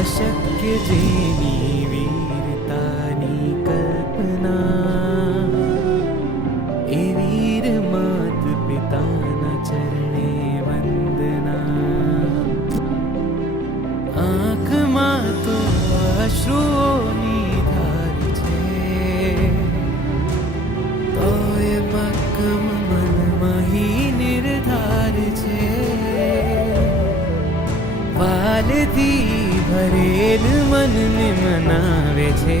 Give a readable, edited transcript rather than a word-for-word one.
અશક્ય જેની વીરતાની કલ્પના, એ વીર માત પિતાના ચરણે વંદના. આંખમાં તો અશ્રુઓની ધાર છે, તોય મક્કમ મનમાં હી નિર્ધાર છે. વાલથી ભરેલ મનને મનાવે છે.